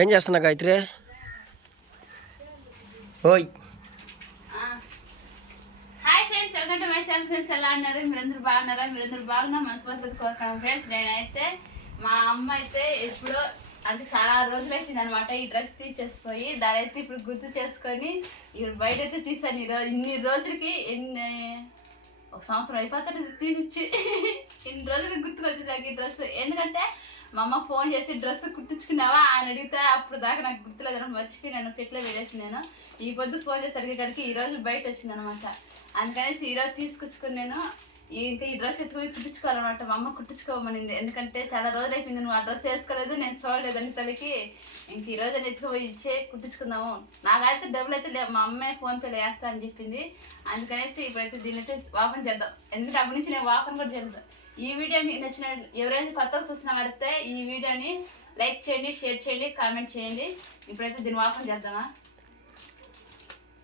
ఏం చేస్తున్నా గాయత్రి? ఓయ్. Hi friends welcome to my channel. Friends ఎలా ఉన్నారు? మీరందరూ బాగున్నారా? మీరందరూ బాగున్నా మనస్ఫూర్తి కోరుకున్నాం ఫ్రెండ్స్ నేనైతే మా అమ్మ అయితే ఎప్పుడో అంటే చాలా రోజులు అవుతుంది అనమాట ఈ డ్రెస్ తీసేసిపోయి దాని అయితే ఇప్పుడు గుర్తు చేసుకొని ఇప్పుడు బయట అయితే తీసాను ఈ రోజు ఇన్ని రోజులకి ఎన్ని ఒక సంవత్సరం అయిపోతుంది తీసిచ్చి ఇన్ని రోజులకి గుర్తుకొచ్చింది ఈ డ్రెస్. ఎందుకంటే మా అమ్మ ఫోన్ చేసి డ్రెస్ కుట్టించుకున్నావా అని అడిగితే అప్పుడు దాకా నాకు గుర్తులేదు మర్చిపోయి నేను పెట్లో వేసేసి నేను. ఈ పొద్దు ఫోన్ చేసి అడిగేసరికి ఈ రోజు బయట వచ్చింది అనమాట అందుకనేసి ఈరోజు తీసుకొచ్చుకుని నేను ఇంకా ఈ డ్రెస్ ఎత్తుకుపోయి కుట్టించుకోవాలన్నమాట. మా అమ్మ కుట్టించుకోమనింది. ఎందుకంటే చాలా రోజులు అయిపోయింది నువ్వు ఆ డ్రెస్ వేసుకోలేదు నేను చూడలేదు అని తల్లికి ఇంక ఈ రోజు ఎత్తుకుపోయి ఇచ్చే కుట్టించుకుందాము. నాకైతే డబ్బులు అయితే లేవు. మా అమ్మే ఫోన్ పేలో వేస్తా అని చెప్పింది. అందుకనేసి ఇప్పుడైతే దీన్ని అయితే వాపన్ చేద్దాం. ఎందుకంటే అప్పటి నుంచి నేను వాపన్ కూడా చేద్దాం ఈ వీడియో మీకు నచ్చిన ఎవరైనా కొత్త చూసిన వారైతే ఈ వీడియోని లైక్ చేయండి షేర్ చేయండి కామెంట్ చేయండి. ఇప్పుడైతే దీన్ని వాపన్ చేద్దామా?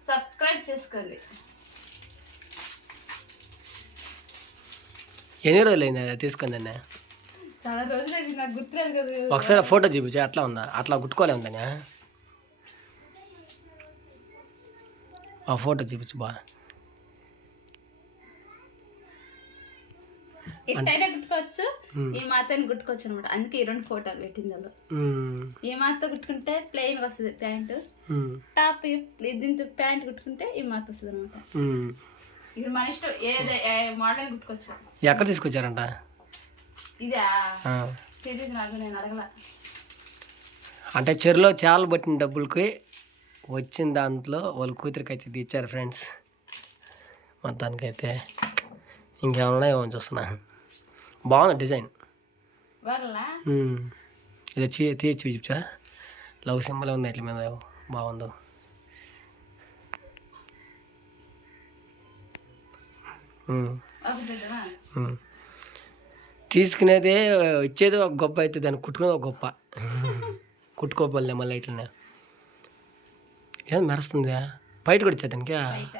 సబ్స్క్రైబ్ చేసుకోండి. ఎన్ని రోజులు అయింది తీసుకుందన్న? చాలా రోజులు అయింది నాకు గుర్తులేదు కదా ఒకసారి ఫోటో చూపించు అట్లా ఉందా? అట్లా కుట్టుకోలే ఉందని? ఆ ఫోటో చూపించు బా. ఎట్టయినా గుట్టుకోవచ్చు ఈ మాతని గుట్టుకోవచ్చు అనమాట అందుకే ఈ రెండు ఫోటోలు పెట్టింది వాళ్ళు ఈ మాత కుట్టుకుంటే ప్లెయిన్ వస్తుంది ప్యాంట్. టాప్ దీంతో ప్యాంట్ కుట్టుకుంటే ఈ మాత వస్తుంది అనమాట మన ఇష్టం ఏది మోడల్ ఎక్కడ తీసుకొచ్చారంట? ఇదే? ఆ. తెలియదు నాకు నేను అడగల. అంటే చెరులో చాలా పట్టిన డబ్బులకి వచ్చిన దాంట్లో వాళ్ళ కూతురికి అయితే ఇది ఇచ్చారు ఫ్రెండ్స్. మొత్తానికైతే ఇంకేమన్నా ఏమో చూస్తున్నా. బాగుంది డిజైన్. ఇది చీ తీసి చూపించా. లవ్ సింబల్ ఉంది ఇట్ల మీద. బాగుందో. తీసుకునేది ఇచ్చేది ఒక గొప్ప అయితే దాన్ని కుట్టుకునేది ఒక గొప్ప. కుట్టుకోపలే మళ్ళీ ఇట్లనే. ఏం మెరుస్తుందా బయట కూడా ఇచ్చా దానికి? బయట.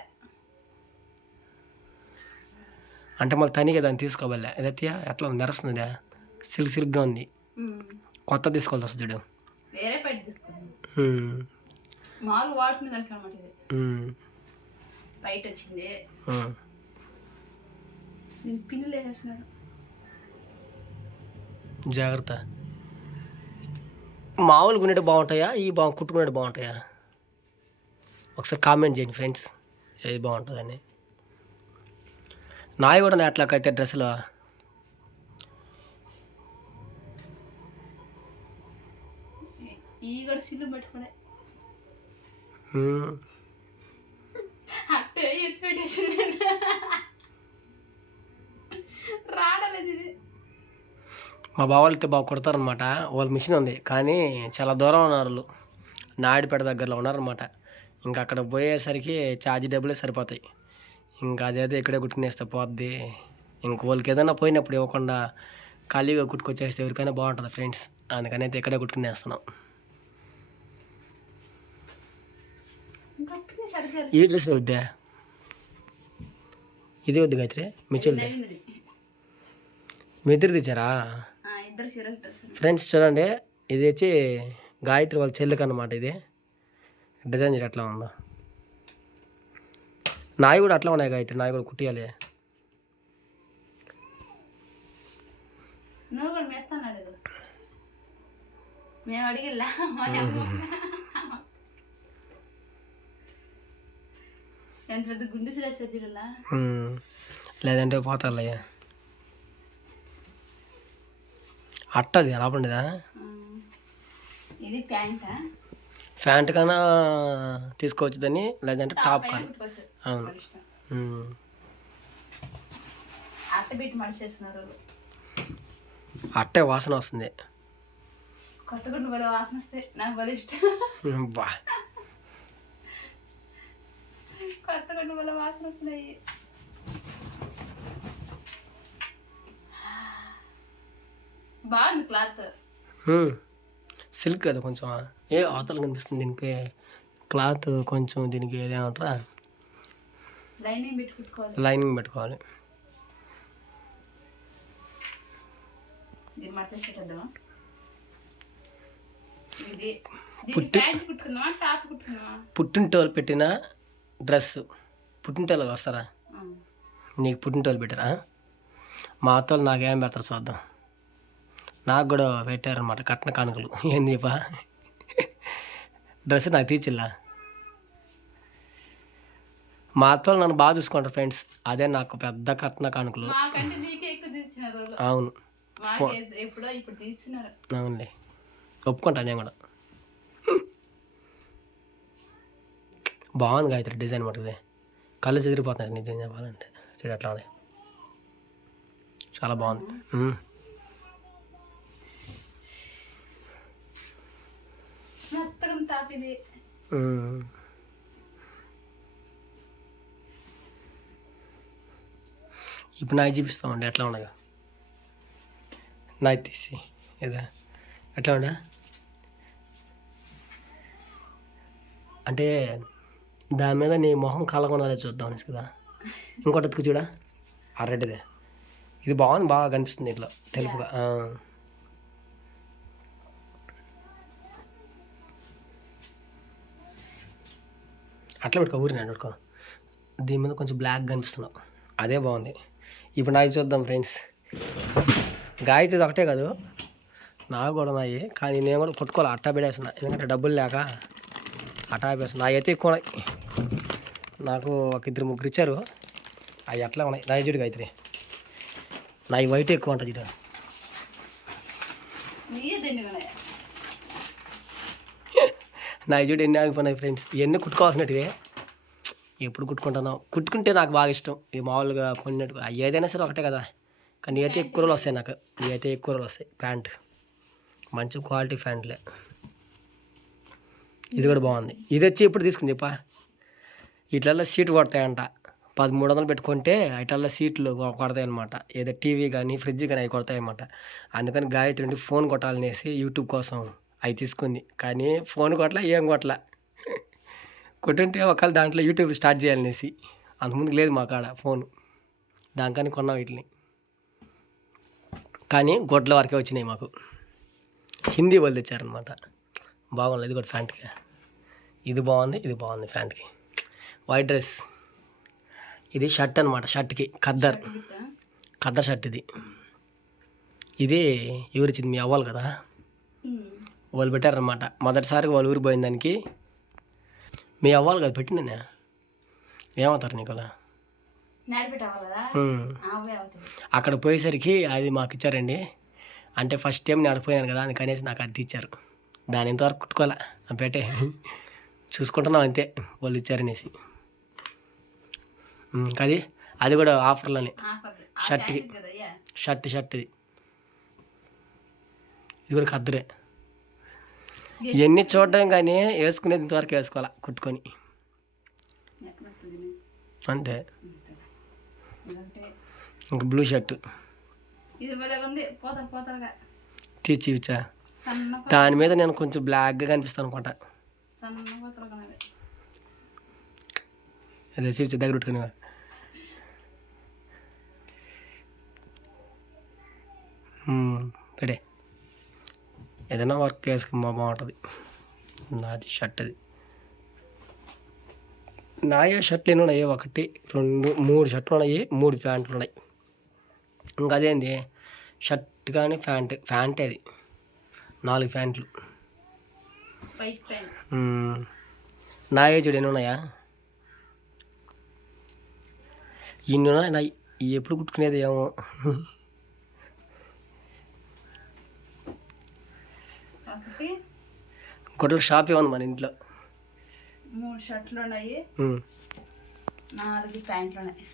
అంటే మళ్ళీ తనిగా దాన్ని తీసుకోవాలి ఇదైతే ఎట్లా మెరుస్తుందా సిల్క్ సిల్క్గా ఉంది. కొత్త తీసుకోవాల్సి వస్తుంది చూడు. బయట మామూలు వచ్చింది. పిన్నులు వేసేసినారు జాగ్రత్త. మామూలుగా ఉండేవి బాగుంటాయా? ఈ బా కుట్టుకునేవి బాగుంటాయా? ఒకసారి కామెంట్ చేయండి ఫ్రెండ్స్ ఏది బాగుంటుందని. నాయి కూడా అట్లాకైతే డ్రెస్సులు. ఈ కూడా సిల్లు పెట్టుకునే. ఉమ్, అట్టే ఎత్తి పెట్టేసి రాడలేదు ఇది మా బావాళ్ళతో బాగా కుడతారనమాట వాళ్ళ మిషన్ ఉంది. కానీ చాలా దూరం ఉన్నారు వాళ్ళు. నాయుడుపేట దగ్గరలో ఉన్నారనమాట ఇంకా అక్కడ పోయేసరికి ఛార్జ్ డబ్బులే సరిపోతాయి. ఇంకా అదేదో ఇక్కడే కుట్టుకునేస్తే పోద్ది. ఇంక వాళ్ళకి ఏదైనా పోయినప్పుడు ఇవ్వకుండా ఖాళీగా కుట్టుకొచ్చేస్తే ఎవరికైనా బాగుంటుంది ఫ్రెండ్స్. అందుకని అయితే ఇక్కడే కుట్టుకునేస్తున్నాం ఈ డ్రెస్ వద్దా? ఇది వద్దు గాయత్రి? మీ చెల్లి నవీనది. మీ ఇద్దరు తెచ్చారా? ఫ్రెండ్స్ చూడండి ఇది వచ్చి గాయత్రి వాళ్ళ చెల్లికి అన్నమాట ఇది. డిజైన్ చూడు ఎట్లా ఉందో. నాయి కూడా అట్లా ఉన్నాయి గాయత్రి నాయి కూడా కుట్టియాలి. నువ్వు కూడా అట్టది ఎలా ఉండదా ఇది ప్యాంటా? ప్యాంట్ కన్నా తీసుకోవచ్చుదని లేదంటే టాప్ కానీ. అవును. అట్ట వాసన వస్తుంది. కొత్త వాసన వస్తున్నాయి. బాగుంది క్లాత్. ఉమ్. సిల్క్ కదా కొంచెం. ఏ అవతల కనిపిస్తుంది దీనికి? క్లాత్ కొంచెం దీనికి ఏదేమంటారా లైనింగ్ పెట్టి పెట్టుకోవాలి కుట్టుకుందామా పుట్టింటోళ్ళు పెట్టిన డ్రెస్. పుట్టింటోళ్ళు వస్తారా. నీకు పుట్టింటోళ్ళు పెట్టారా? మా అత్తోళ్ళు నాకేం పెడతారు చూద్దాం. నాకు కూడా పెట్టారనమాట కట్న కానుకలు. ఏంది పా డ్రెస్ నాకు తీర్చిల్లా మా అత్తోళ్ళు నన్ను బాగా చూసుకుంటారు ఫ్రెండ్స్. అదే నాకు పెద్ద కట్న కానుకలు. అవును. అవునులే. ఒప్పుకుంటాను నేను కూడా. బాగుంది గాయత్రి డిజైన్ మటుకుది. కళ్ళు చెదిరిపోతున్నాయి నిజం చెప్పాలంటే. చూడు అట్లా ఉంది. చాలా బాగుంది. ఉమ్. మెత్తగా ఇప్పుడు నాకు చూపిస్తామండి ఎట్లా ఉండగా? నాకు తీసి ఏదా? ఎట్లా ఉండా? అంటే దాని మీద నీ మొహం కలగొనాలి చూద్దాం అనేసి కదా. ఇంకోటి ఎత్తుకు చూడా? ఆ రెడ్డిదే. ఇది బాగుంది బాగా కనిపిస్తుంది ఇట్లా తెలుపుగా. అట్లా పెట్టుకో ఊరిని పెట్టుకో. దీని మీద కొంచెం బ్లాక్ కనిపిస్తున్నావు అదే బాగుంది. ఇప్పుడు నాకు చూద్దాం ఫ్రెండ్స్ గాయత్రి ఇది ఒకటే కాదు నాకు కూడా ఉన్నాయి. కానీ నేను కూడా కొట్టుకోవాలి అట్టా పెడేస్తున్నా ఎందుకంటే డబ్బులు లేక అట్టా పెట్టేస్తున్నా నావి అయితే ఎక్కువ ఉన్నాయి. నాకు ఒక ఇద్దరు ముగ్గురు ఇచ్చారు. అవి అట్లా ఉన్నాయి. నా చూడు గాయత్రి. నా వైట్ ఎక్కువ ఉంటుంది చూడు. నా చూడు ఎన్ని ఆగిపోయినాయి ఫ్రెండ్స్? ఇవన్నీ కుట్టుకోవాల్సినట్టువే ఎప్పుడు కుట్టుకుంటున్నావు? కుట్టుకుంటే నాకు బాగా ఇష్టం. ఈ మామూలుగా కొన్నిటి ఏదైనా సరే ఒకటే కదా. కానీ అయితే ఎక్కువ రోజులు వస్తాయి నాకు. అయితే ఎక్కువ రోజులు వస్తాయి. ప్యాంట్. మంచి క్వాలిటీ ప్యాంట్లే. ఇది కూడా బాగుంది. ఇది వచ్చి ఇప్పుడు తీసుకుంది చెప్పా? వీటిల్లో సీట్ కొడతాయంట. పదమూడు వందలు పెట్టుకుంటే వీటిల్లో సీట్లు కొడతాయి అనమాట ఏదో టీవీ కానీ ఫ్రిడ్జ్ కానీ అవి కొడతాయి అనమాట అందుకని గాయత్రి ఫోన్ కొట్టాలనేసి యూట్యూబ్ కోసం అవి తీసుకుంది. కానీ ఫోన్ కొట్ల ఏం కొట్ల. కొట్టుంటే ఒకవేళ దాంట్లో యూట్యూబ్ స్టార్ట్ చేయాలనేసి. అంతకుముందు లేదు మా కాడ ఫోన్. దానికని కొన్నాం వీటిని. కానీ గొడ్ల వరకే వచ్చినాయి మాకు. హిందీ వాళ్ళు తెచ్చారనమాట బాగుంది ఇది కూడా ప్యాంట్కి. ఇది బాగుంది ఇది బాగుంది ప్యాంట్కి. White dress. ఇది షర్ట్ అనమాట షర్ట్కి. ఖద్దర్. ఖద్దర్ షర్ట్ ఇది. ఇది ఎవరిచ్చింది? మీ అవ్వాలి కదా? వాళ్ళు పెట్టారనమాట మొదటిసారిగా వాళ్ళ ఊరు పోయిన దానికి మీ అవ్వాలి కదా పెట్టిందనే? ఏమవుతారు నీకు అలా? అక్కడ పోయేసరికి అది మాకు ఇచ్చారండి. అంటే ఫస్ట్ టైం నేను పోయాను కదా అందుకనేసి నాకు అది ఇచ్చారు. దాని ఇంతవరకు కుట్టుకోలే ఆ పెట్టే. చూసుకుంటున్నాం అంతే వాళ్ళు ఇచ్చారనేసి అది అది కూడా ఆఫర్లోనే. షర్ట్కి. షర్ట్ షర్ట్ ఇది ఇది కూడా ఖద్దరే ఇవన్నీ చూడడం కానీ వేసుకునేది ఇంతవరకు వేసుకోవాలా కుట్టుకొని. అంతే. ఇంకా బ్లూ షర్ట్. ఇది భలే ఉంది. పోతారు పోతారుగా తీర్చి ఇచ్చా సన్న పో- దాని మీద నేను కొంచెం బ్లాక్గా కనిపిస్తాను అనుకుంటా. అదే. చూసి దగ్గర పెట్టుకుని పెడే ఏదైనా వర్క్ వేసుకుని బాగుంటుంది. నాది షర్ట్ అది. నాయే షర్ట్లు ఎన్ని ఉన్నాయి ఒకటి రెండు మూడు షర్ట్లు ఉన్నాయి మూడు ప్యాంట్లు ఉన్నాయి. ఇంకా అదేంది? షర్ట్ కానీ ప్యాంట్ ప్యాంట్ అది నాలుగు ప్యాంట్లు వైట్ ప్యాంట్ మ్మ్. నా ఏజ్ ఎన్ని ఉన్నాయా ఇన్ని ఉన్నాయి నా ఎప్పుడు కుట్టుకునేది ఏమో ఒకటి గుడ్ల షాప్ ఏముంది మన ఇంట్లో. మూడు షర్ట్లు ఉన్నాయి. నాలుగు ప్యాంట్లు ఉన్నాయి.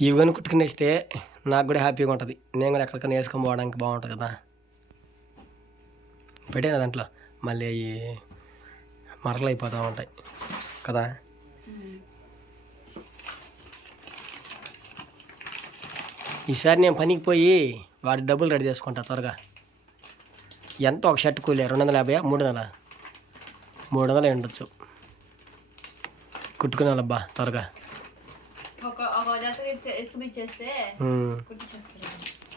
ఇవి కానీ కుట్టుకునేస్తే నాకు కూడా హ్యాపీగా ఉంటుంది. నేను కూడా ఎక్కడికైనా వేసుకొని పోవడానికి బాగుంటుంది కదా. పెట్టాను దాంట్లో. మళ్ళీ అవి మరలు అయిపోతూ ఉంటాయి. కదా? ఈసారి నేను పనికి పోయి వాడి డబ్బులు రెడీ చేసుకుంటా త్వరగా. ఎంత ఒక షర్ట్ కూలీ రెండు వందల యాభై మూడు వందల మూడు వందలు ఉండొచ్చు కుట్టుకున్నాలబ్బా త్వరగా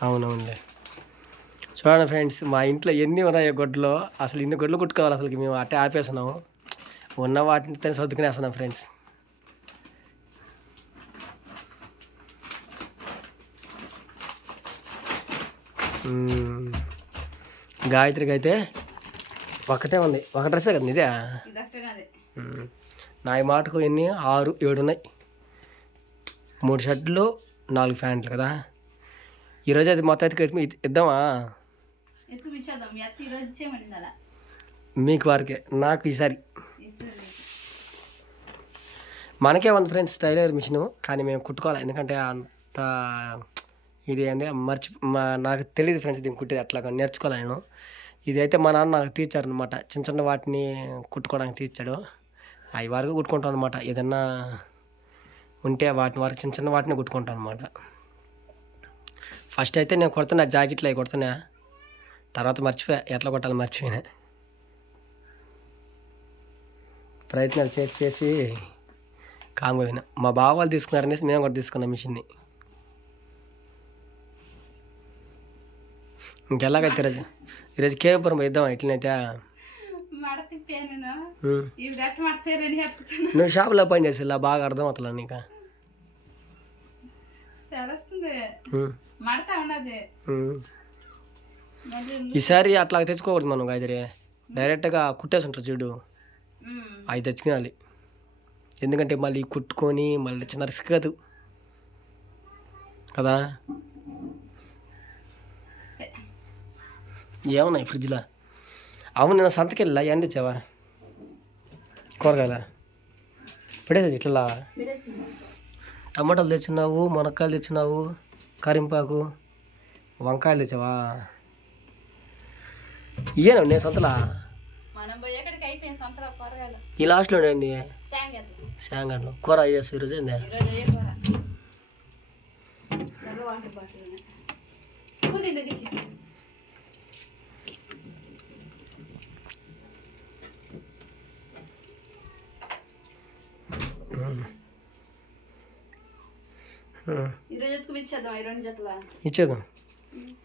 అవునవునులే. చూడండి ఫ్రెండ్స్ మా ఇంట్లో ఎన్ని ఉన్నాయో గొడ్లు అసలు ఇన్ని గొడ్లు కుట్టుకోవాలి అసలు మేము అట్టే ఆపేస్తున్నాము. ఉన్న వాటిని సర్దుకునేస్తున్నాం ఫ్రెండ్స్. గాయత్రికి అయితే ఒకటే ఉంది. ఒక డ్రెస్సే కదా ఇదే. నా ఈ మాటకు ఎన్ని? ఆరు ఏడు ఉన్నాయి మూడు షర్ట్లు నాలుగు ప్యాంట్లు కదా? ఈరోజు అది మొత్తం అయితే ఇద్దామా మీకు వారికే. నాకు ఈసారి. మనకే ఉంది ఫ్రెండ్స్ టైలర్ మిషన్. కానీ మేము కుట్టుకోవాలి? ఎందుకంటే అంత ఇది ఏంది? మర్చి మా నాకు తెలియదు ఫ్రెండ్స్ దీన్ని కుట్టేది అట్లా నేర్చుకోవాలి నేను. ఇది అయితే మా నాన్న నాకు తీర్చారు అనమాట చిన్న చిన్న వాటిని కుట్టుకోవడానికి తీర్చాడు. అవి వరకు కుట్టుకుంటాం అనమాట ఏదన్నా ఉంటే వాటిని వరకు చిన్న చిన్న వాటిని కుట్టుకుంటాను అనమాట ఫస్ట్ అయితే నేను కొడుతున్నా జాకెట్లు అవి కొడుతున్నా. తర్వాత మర్చిపోయా ఎట్లా కొట్టాలి మర్చిపోయినా. ప్రయత్నాలు చేసి చేసి కాంగోయిన మా బావ వాళ్ళు తీసుకున్నారనేసి మేము కూడా తీసుకున్నాం మిషన్ని. ఇంకెలాగైతే ఈరోజు? ఈరోజు కేపురం పోయిద్దాం ఇట్లనైతే? చెప్తున్నా నువ్వు షాప్లో పని చేసి ఇలా బాగా అర్థం అవుతుంది నీకు ఈసారి అట్లా తెచ్చుకోకూడదు మనం గాయత్రి. డైరెక్ట్గా కుట్టేసి ఉంటారు చూడు. అవి తెచ్చుకోవాలి. ఎందుకంటే మళ్ళీ కుట్టుకొని మళ్ళీ చిన్న రిస్క్ కాదు. కదా? ఏమున్నాయి ఫ్రిడ్జ్లో? అవును నేను సంతకెళ్ళా ఏం తెచ్చావా? కూరగాయల? పడేది ఇట్లా. టమాటాలు తెచ్చినావు మునక్కాయలు తెచ్చినావు కరింపాకు వంకాయలు తెచ్చావా? ఇయ్యను నేను సంతలా? ఈ లాస్ట్లో అండి శాంగంలో కూర అయ్యేసి ఈరోజు ఏంది కూర నల్ల వాటర్ బాటిల్ ఉన్నాయి. కూది ఎందుకు ఇచ్చి ఉమ్. ఈరోజు ఎత్తుకు పిచ్చేద్దాం ఈ రెండు జతల ఇచ్చేద్దాం.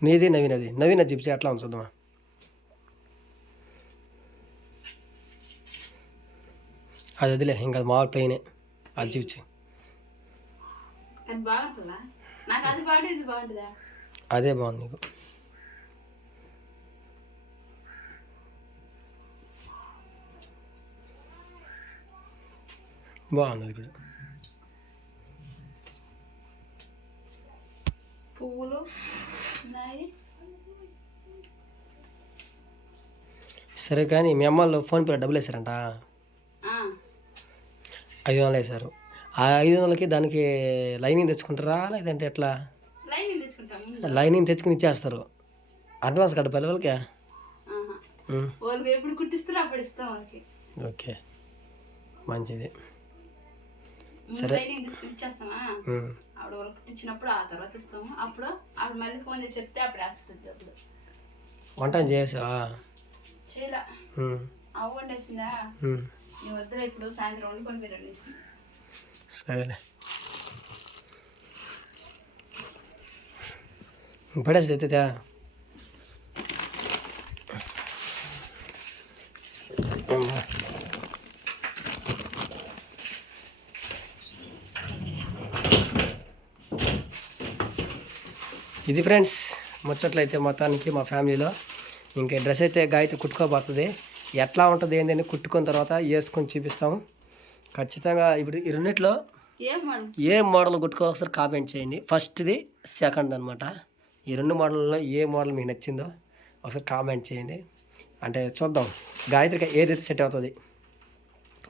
నీది నవీనది. నవీన జిప్సి అట్లా ఉంచుదామా? అది వదిలే ఇంకా మామూలు ప్లెయినే అది చూచి అది బాగుంది నీకు. బాగుంది కూడా పువ్వులు ఉన్నాయి సరే కానీ మీ అమ్మ వాళ్ళు ఫోన్పేలో డబ్బులు వేసారంట ఐదు వందలు వేశారు. ఆ ఐదు వందలకి దానికి లైనింగ్ తెచ్చుకుంటారా లేదంటే ఎట్లా? లైనింగ్ తెచ్చుకుని ఇచ్చేస్తారు. అడ్వాన్స్ కట్ట పిల్లలకి ఆహా. వాళ్ళకి ఓకే. మంచిది. మళ్ళీ ఫోన్ చేసి ఉమ్. అవ్వ వండేసిందా వద్దురా ఇప్పుడు సాయంత్రం వండుకొని మీరు వండేసింది సరేలే పడేసి ఎత్తుతా ఇది ఫ్రెండ్స్ ముచ్చట్లయితే మొత్తానికి మా ఫ్యామిలీలో. ఇంకా డ్రెస్ అయితే గాయత్రి కుట్టుకోబోతుంది. ఎట్లా ఉంటుంది ఏంటని కుట్టుకున్న తర్వాత వేసుకొని చూపిస్తాము. ఖచ్చితంగా ఇప్పుడు ఈ రెండిట్లో ఏం మేడం ఏ మోడల్ కుట్టుకోవాలి ఒకసారి కామెంట్ చేయండి. ఫస్ట్ది సెకండ్ అనమాట ఈ రెండు మోడల్లో ఏ మోడల్ మీకు నచ్చిందో ఒకసారి కామెంట్ చేయండి. అంటే చూద్దాం గాయత్రికి ఏదైతే సెట్ అవుతుంది.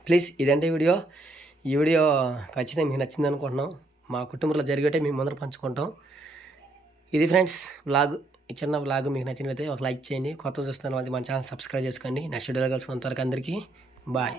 ప్లీజ్ ఇదంటే వీడియో. ఈ వీడియో ఖచ్చితంగా మీకు నచ్చింది అనుకుంటున్నాం. మా కుటుంబంలో జరిగేటే మేము ముందర పంచుకుంటాం. ఇది ఫ్రెండ్స్ వ్లాగ్ ఈ చిన్న వ్లాగ్ మీకు నచ్చినట్లయితే ఒక లైక్ చేయండి. కొత్త చూస్తున్న వాళ్ళు మన ఛానల్ సబ్స్క్రైబ్ చేసుకోండి. నెక్స్ట్ వీడియో కలిసి వరకు అందరికీ బాయ్